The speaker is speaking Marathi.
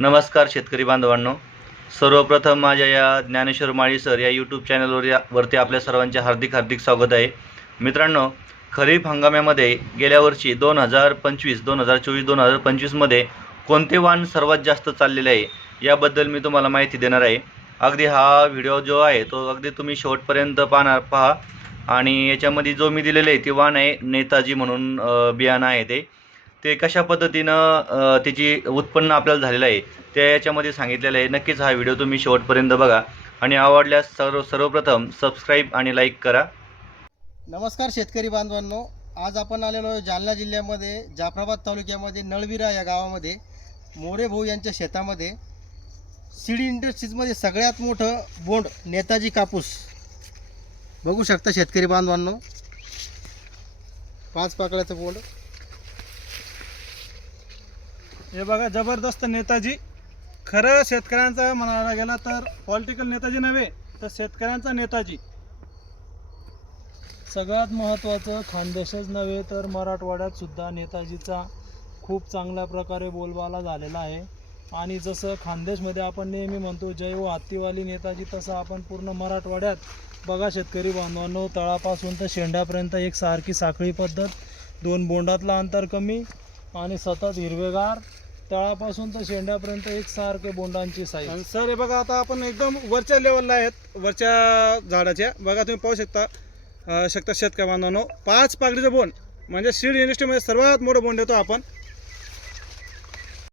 नमस्कार शेतकरी बांधवांनो, सर्वप्रथम माझ्या या ज्ञानेश्वर माळी सर या यूट्यूब चॅनलवरती आपल्या सर्वांचे हार्दिक स्वागत आहे. मित्रांनो, खरीप हंगामामध्ये गेल्या वर्षी 2025, 2024, 2025 मध्ये कोणते वाण सर्वात जास्त चाललेले आहे याबद्दल मी तुम्हाला माहिती देणार आहे. अगदी हा व्हिडिओ जो आहे तो अगदी तुम्ही शेवटपर्यंत पहा आणि याच्यामध्ये जो मी दिलेले आहे ते वाण आहे नेताजी म्हणून बियाणं आहे. ते कशा पद्धतीनं त्याची उत्पन्न आपल्याला झालेलं आहे ते याच्यामध्ये सांगितलेलं आहे. नक्कीच हा व्हिडिओ तुम्ही शेवटपर्यंत बघा आणि आवडल्यास सर्वप्रथम सबस्क्राईब आणि लाईक करा. नमस्कार शेतकरी बांधवांनो, आज आपण आलेलो आहे जालना जिल्ह्यामध्ये जाफराबाद तालुक्यामध्ये नळविरा या गावामध्ये मोरे भाऊ यांच्या शेतामध्ये सीड इंडस्ट्रीजमध्ये सगळ्यात मोठं बोंड नेताजी कापूस बघू शकता शेतकरी बांधवांनो. 5 पाकळ्याचं बोंड हे बघा, जबरदस्त नेताजी. खरं शेतकऱ्यांचा म्हणायला गेला तर पॉलिटिकल नेताजी नव्हे तर शेतकऱ्यांचा नेताजी. सगळ्यात महत्त्वाचं खानदेशच नव्हे तर मराठवाड्यात सुद्धा नेताजीचा खूप चांगल्या प्रकारे बोलबाला झालेला आहे. आणि जसं खानदेशमध्ये आपण नेहमी म्हणतो जय हो हत्तीवाली नेताजी, तसं आपण पूर्ण मराठवाड्यात बघा शेतकरी बांधवांनो, तळापासून तर शेंड्यापर्यंत एक सारखी साखळी पद्धत, 2 बोंडातलं अंतर कमी आणि सतत हिरवेगार, तळापासून तर शेंड्यापर्यंत एकसारखे बोंडांची साईज. सर हे बघा, आता आपण एकदम वरच्या लेवलला आहेत, वरच्या झाडाच्या. बघा तुम्ही पाहू शकता शेतकरी बांधवांनो, 5 पाकळीचं बोंड म्हणजे सीड इंडस्ट्रीमध्ये सर्वात मोठं बोंड येतो आपण.